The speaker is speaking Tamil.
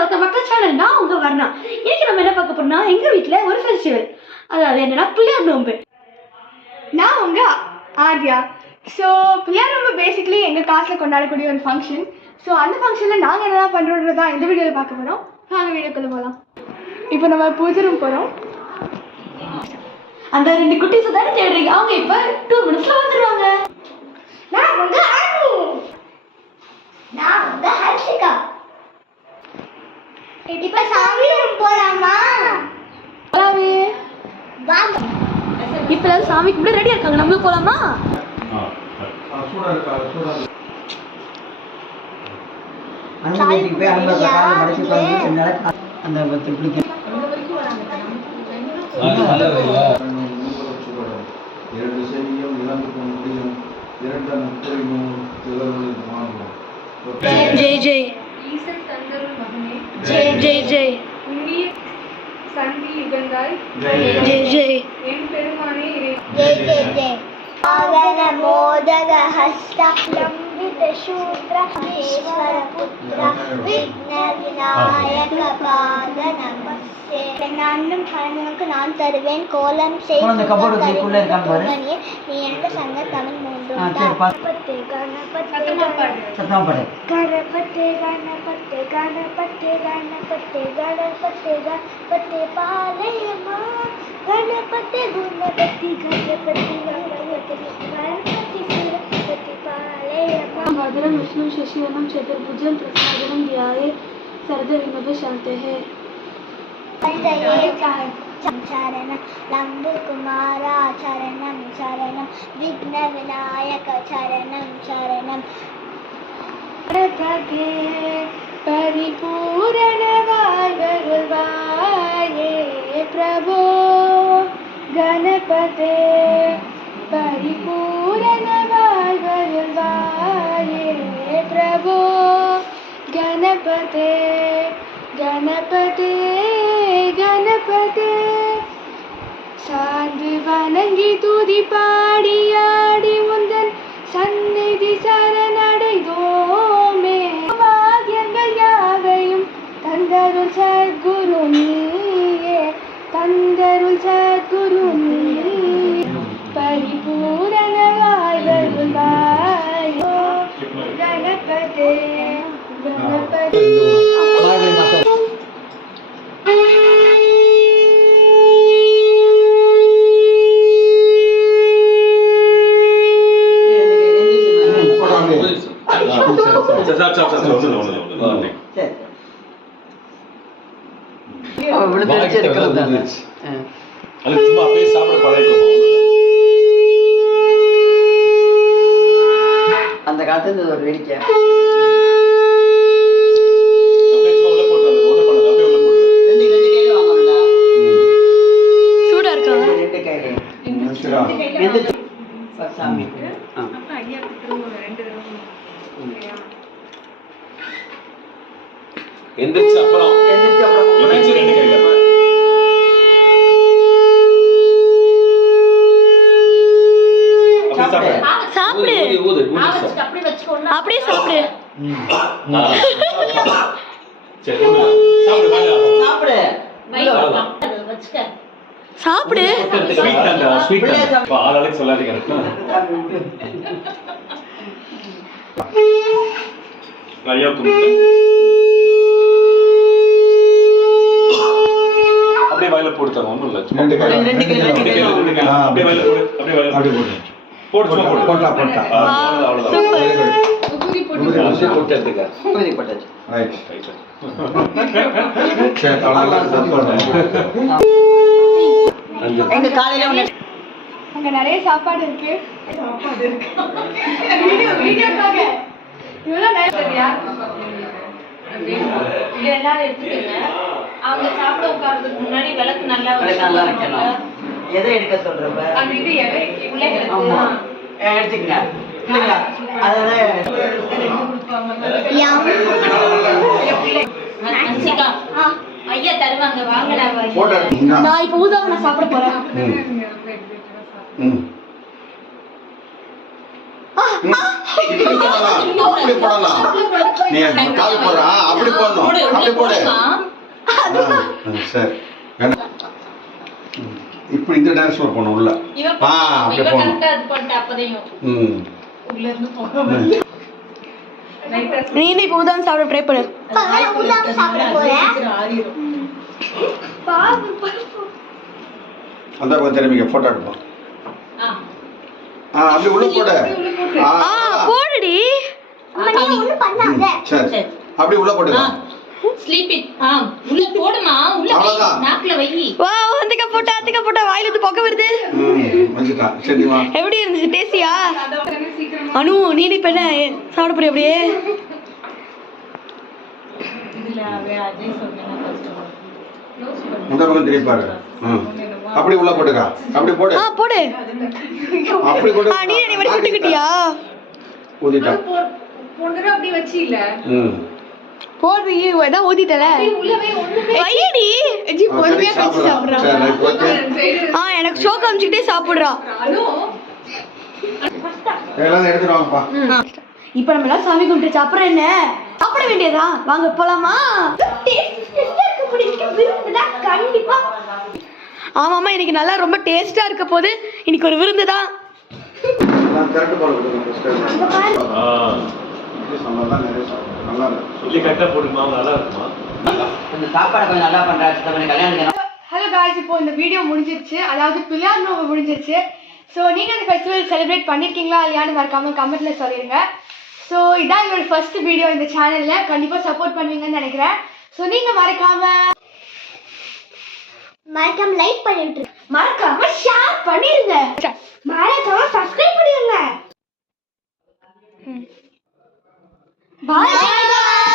மக்கள் சேனல் நான் உங்க வரணும். இன்னைக்கு நம்ம என்ன பார்க்க போறோம்னா எங்க வீட்டுல ஒரு ஃபெஸ்டிவல், அதாவது என்னன்னா பிள்ளையார் நோம்பு. நான் உங்க ஆர்யா. ஸோ பிள்ளையார் நோம்பு பேசிக்கலி எங்கள் காசில் கொண்டாடக்கூடிய ஒரு ஃபங்க்ஷன். ஸோ அந்த ஃபங்க்ஷனில் நாங்கள் என்னெல்லாம் பண்ணுறோன்றது தான் இந்த வீடியோவில் பார்க்க போகிறோம். நாங்கள் வீடியோக்குள்ள போகலாம். இப்போ நம்ம பூஜை ரூம் போகிறோம். அந்த 2 குட்டீஸ் தானே தேடுறீங்க, அவங்க இப்போ 2 மினிட்ஸ்ல வந்துடுவாங்க. நான் உங்க ஆர்மி. நான் உங்க ஹர்ஷிகா. இப்போ சாமி ரூம் போகலாமா? போகலாமே. வாங்க. இப்போ எல்லாரும் சாமி கும்பிட ரெடியா இருக்காங்க, நம்மளும் போலாமா? ஜெய் ஜெய் ஜெய் ஜெய் ஜெய் சந்தி யுகந்தாய் ஜெய் ஜெய் என் பெருமானே जय जय जय आवन मोदक हस्त लंबित शूद्र ईश्वर पुत्र विघ्न विनायक पाद नमस्ते நானும் கண்ணனுக்கு நான் தருவேன் கோலம் செய்து கருமணியே நீ என்ற சங்க தமிழ் மூன்று கணபதி கணபதி கணபதி கணபதி கணபதி கணபதி கணபதி கணபதி பாலயமா गणपति गुणपति गणपति गणपति गणपति पालयमा भद्रं विष्णु शशिवर्णं चतुर्भुजं प्रसन्नं ध्याये सर्वविघ्नोपशान्तये चरण लंबु कुमार चरणं चरणं विघ्न विनायक चरणं चरणं के परिपूर्ण वाये प्रभो गणपते परिपूर्ण वाये प्रभो गणपते गणपते गणपते சாந்து வணங்கி துதி பாடி ஆடி முந்தன் சந்நிதி சரணடைதோமே பாகியங்கள் யாவையும் தந்தருள் சத்குரு நீயே தந்தருள் சத்குரு நீயே பரிபூரண வாழ்வருள்வாயோ கணபதே கணபதே அந்த காலத்துல ஒரு வேடிக்கை சூடா இருக்காங்க. 2 கையில சாமி எந்திரிச்சு அப்புறம் 2 கையில சாப்பிடு, அப்படியே சாப்பிடு. சாப்பிடு ஆளாளுக்கு சொல்லாதீங்க. ஐயா கும்பிட்டு அப்படியே வயல போடுத்தாங்க, ஒண்ணும் இல்ல. அப்படியே வயல போடு, அப்படியே வயல போடு. போடலாம். எங்க காலையில அங்க நிறைய சாப்பாடு இருக்கு. வீடியோக்காக இவ்வளவு நேரம் எல்லாரும் எடுத்துக்கங்க. அவங்க சாப்பிட உட்கார்றதுக்கு முன்னாடி விளக்கு நல்லா வைக்கணும். எதை எடுக்க சொல்றப்ப அந்த இது பிள்ளைகளுக்கு எடுத்துக்கங்க. ஐயா தருவாங்க, வாங்கடா. நான் இப்ப ஊதாவ சாப்பிட போறேன். அப்படி போடலாம். நீ கால் போடுறா, அப்படி போடணும். அப்படியே போடு போடுமா? சரி வேண்டாம் இப்போ இந்த டான்ஸ் ஒரு போகணும் உள்ள இவன் அப்படியே இவன் போகணும் கரெக்டா இது பண்ணிட்டு அப்பதையும் ம் உள்ள இருந்து போக நீ இப்போ உதாரணம் சாப்பிட ட்ரை பண்ணு. உதாரணம் சாப்பிட போறேன். அந்த கொஞ்சம் திரும்பிக்க ஃபோட்டோ எடுப்போம் அப்படி உள்ள போடு போடுடி. அம்மா நீ ஒண்ணும் பண்ணாத. சரி அப்படி உள்ள போட்டுக்க ஸ்லீப் இட் உள்ள போடுமா உள்ள வை அவ்வளவுதான். நாக்குல வை வா அதுக்க போட்டா வாயில இருந்து பொக்க வருது. வச்சுட்டான் சரி வா எப்படி இருந்துச்சு? டேஸ்டியா? அனு நீ இப்ப என்ன சாப்பிட போறிய அப்படியே? இதுல அஜய் சொன்னா கஷ்டம் அந்த பக்கம் திருப்பி பாரு அப்படி உள்ள போட்டுக்க அப்படி போடு போடு. அப்படி போடு நீ என்ன மாதிரி சுட்டுக்கிட்டியா? ஊதிட்டா பொண்ணுற அப்படி வச்சி இல்ல போடுறீ ஏதோ ஊதிட்டல உள்ளவே ஒண்ணுமே வையடி. ஜி பொறுமையா கடிச்சு சாப்பிடுறான். சரி ரைட் ஓகே எனக்கு ஷோ காமிச்சிட்டே சாப்பிடுறா. எல்லாம் எடுத்துட்டு வாங்கப்பா இப்ப நம்ம எல்லாம் சாமி கும்பிட்டுச்சு அப்புறம் என்ன சாப்பிட வேண்டியதா? வாங்க போலாமா? கண்டிப்பா ஆமாமா இன்னைக்கு நல்லா ரொம்ப டேஸ்டா இருக்க போது. இன்னைக்கு ஒரு விருந்து தான். நான் திரட்டு போல கொடுங்க ஃபர்ஸ்ட் சம்பளம் நிறைய சாப்பிடுறேன் நல்லா இருக்கு சொல்லி கரெக்டாக போடுமா நல்லா இருக்குமா? கொஞ்சம் சாப்பாடு கொஞ்சம் நல்லா பண்றா கல்யாணத்துக்கு ஹலோ காய்ஸ், இப்போ இந்த வீடியோ முடிஞ்சிருச்சு. அதாவது பிள்ளையார் நோம்பு முடிஞ்சிருச்சு. ஸோ நீங்கள் இந்த ஃபெஸ்டிவல் செலிப்ரேட் பண்ணியிருக்கீங்களா இல்லையான்னு மறக்காமல் கமெண்ட்டில் சொல்லிடுங்க. ஸோ இதான் என்னோட ஃபர்ஸ்ட் வீடியோ இந்த சேனலில். கண்டிப்பாக சப்போர்ட் பண்ணுவீங்கன்னு நினைக்கிறேன். ஸோ நீங்கள் மறக்காம லைக் பண்ணிட்டு மறக்காம ஷேர் பண்ணிருங்க. மறக்காம சப்ஸ்கிரைப் பண்ணிடுங்க. பாய்.